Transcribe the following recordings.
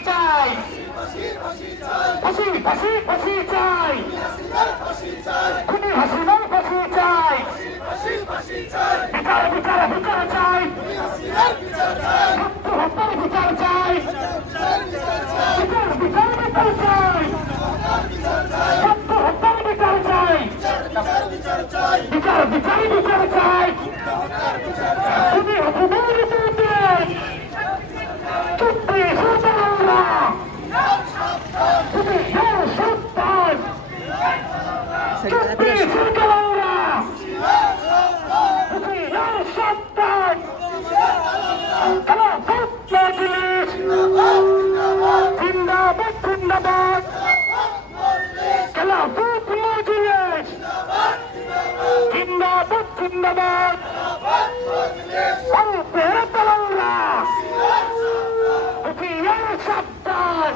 চাই ফাঁসি ফাঁসি ফাঁসি চাই খুনি হাসিনার ফাঁসি চাই বিচার বিচার বিচার চাই হত্যার বিচার চাই বিচার বিচার বিচার চাই হত্যার বিচার চাই বিচার বিচার বিচার চাই খুনি হাসিনার বিরুদ্ধে চুক্তি সুতরাংরা খুনি সত্যান চুক্তি সুতরাংরা খুনি সত্যান খেলাফত মজলিস জিন্দাবাদ জিন্দাবাদ খেলাফত মজলিস জিন্দাবাদ জিন্দাবাদ ভারতের দালালরা হুঁশিয়ার সাবধান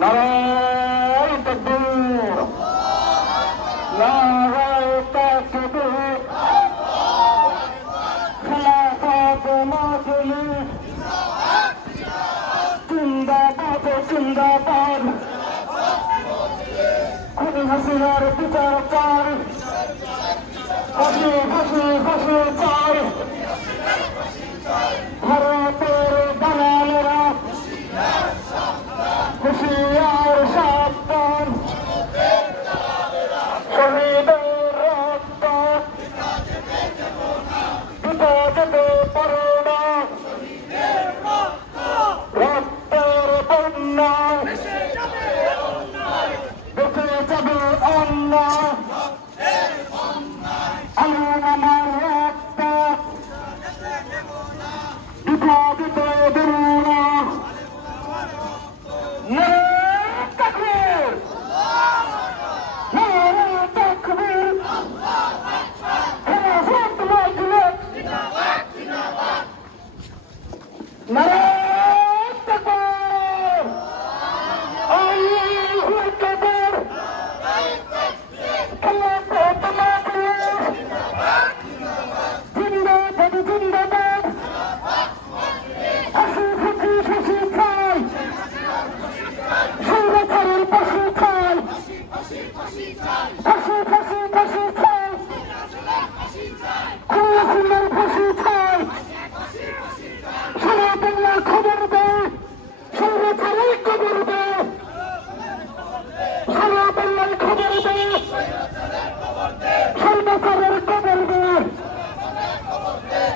নারায়ে তাকবীর, নারায়ে তাকবীর, খেলাফত মজলিস জিন্দাবাদ জিন্দাবাদ, খুনি হাসিনার বিচার চাই, ফাঁসি ফাঁসি ফাঁসি চাই, ভারতের দালালেরা হুঁশিয়ার সাবধান, শহীদের রক্ত পিতা যেতে পারে না, রক্তের বন্যায় বেঁচে যাবে অন্যায়, আমার রক্ত পিতা যেতে দেব না। নারায়ে তাকবীর, নারায়ে তাকবীর, খেলাফত মজলিস নারায়ে তাকবীর, আল্লাহু আকবার, খেলাফত মজলিস জিন্দাবাদ জিন্দাবাদ, ফাঁসি ফাঁসি ফাঁসি চাই, স্বৈরাচারের ফাঁসি চাই, ফাঁসি ফাঁসি ফাঁসি চাই, খুনি হাসিনার ফাঁসি চাই, সারা বাংলা খবর দে, স্বৈরাচারের খবর দে, সারা বাংলার খবর দে, স্বৈরাচারের খবর দে,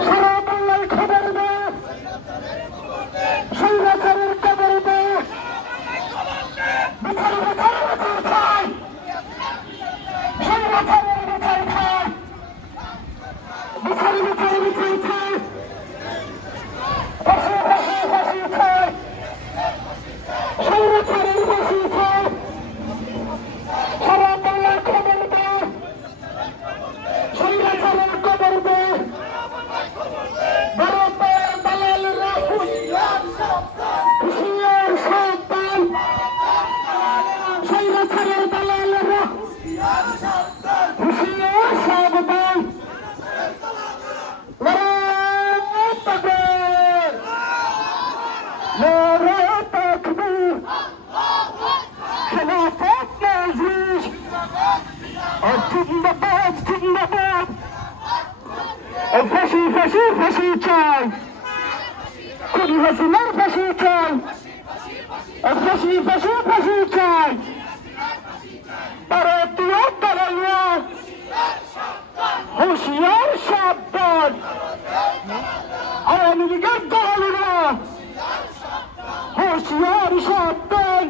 সারা বাংলার খবর দে, স্বৈরাচারের খবর দে, বিচার বিচার বিচার চাই, স্বৈরাচারের বিচার চাই, বিচার বিচার বিচার চাই, ফাঁসি ফাঁসি ফাঁসি চাই, স্বৈরাচারের ফাঁসি চাই, সারা বাংলার খবর দে, স্বৈরাচারের খবর দে, ভারতের দালালেরা হুঁশিয়ার সাবধান, স্বৈরাচারের দালালেরা হুঁশিয়ার সাবধান, নারায়ে তাকবীর, নারায়ে তাকবীর, খেলাফত মজলিস জিন্দাবাদ জিন্দাবাদ, ফাঁসি ফাঁসি ফাঁসি চাই, খুনি হাসিনার ফাঁসি চাই, ফাঁসি ফাঁসি ফাঁসি চাই, ভারতীয় দালালেরা হুঁশিয়ার সাবধান, আওয়ামী লীগের দালালেরা হুঁশিয়ার সাবধান,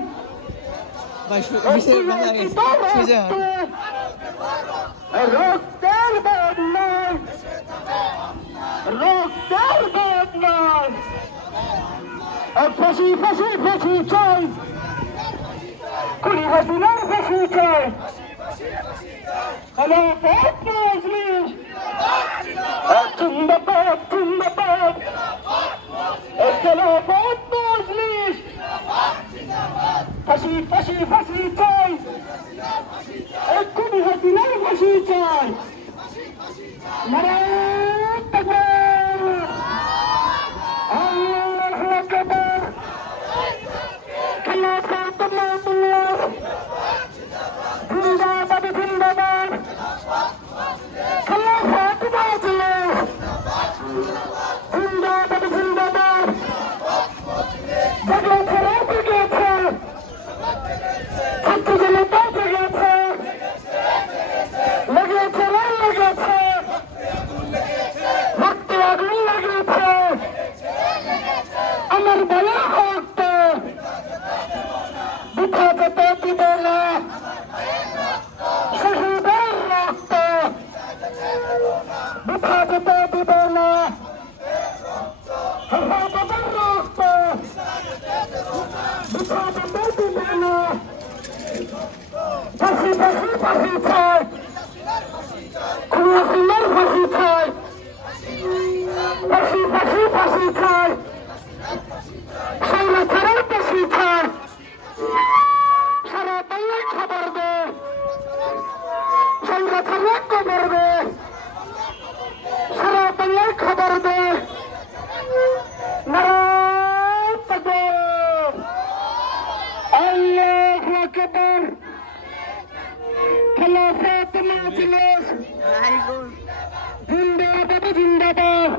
রক্তের বন্যায়, রক্তের বন্যায়, ফাঁসি ফাঁসি ফাঁসি চাই, খুনি হাসিনার ফাঁসি চাই, খেলাফত মজলিস জিন্দাবাদ জিন্দাবাদ, খেলাফত মজলিস ফাঁসি ফাঁসি ফাঁসি চাই, খুনি হাসিনার ফাঁসি চাই, নারায়ে তাকবীর, আল্লাহু আকবার, খেলাফত মজলিস জিন্দাবাদ জিন্দাবাদ, খেলাফত মজলিস জিন্দাবাদ জিন্দাবাদ, জেগেছে রে জেগেছে, ছাত্র জনতা জেগেছে, লেগেছে রে লেগেছে, রক্তে আগুন লেগেছে, আমার বলা রক্ত বৃথা যেতে দিব না, শহীদের রক্ত বৃথা যেতে দিব না, শহীদের রক্ত বৃথা যেতে দিব না, ফাঁসি ফাঁসি ফাঁসি চাই, খুনি হাসিনার ফাঁসি চাই, ফাঁসি ফাঁসি ফাঁসি চাই, স্বৈরাচারের ফাঁসি চাই। খবর দে সারা বাংলায় খবর দে নারায়ণ তাকবীর আল্লাহু আকবার খেলাফত মাজলিস জিন্দাবাদ জিন্দাবাদ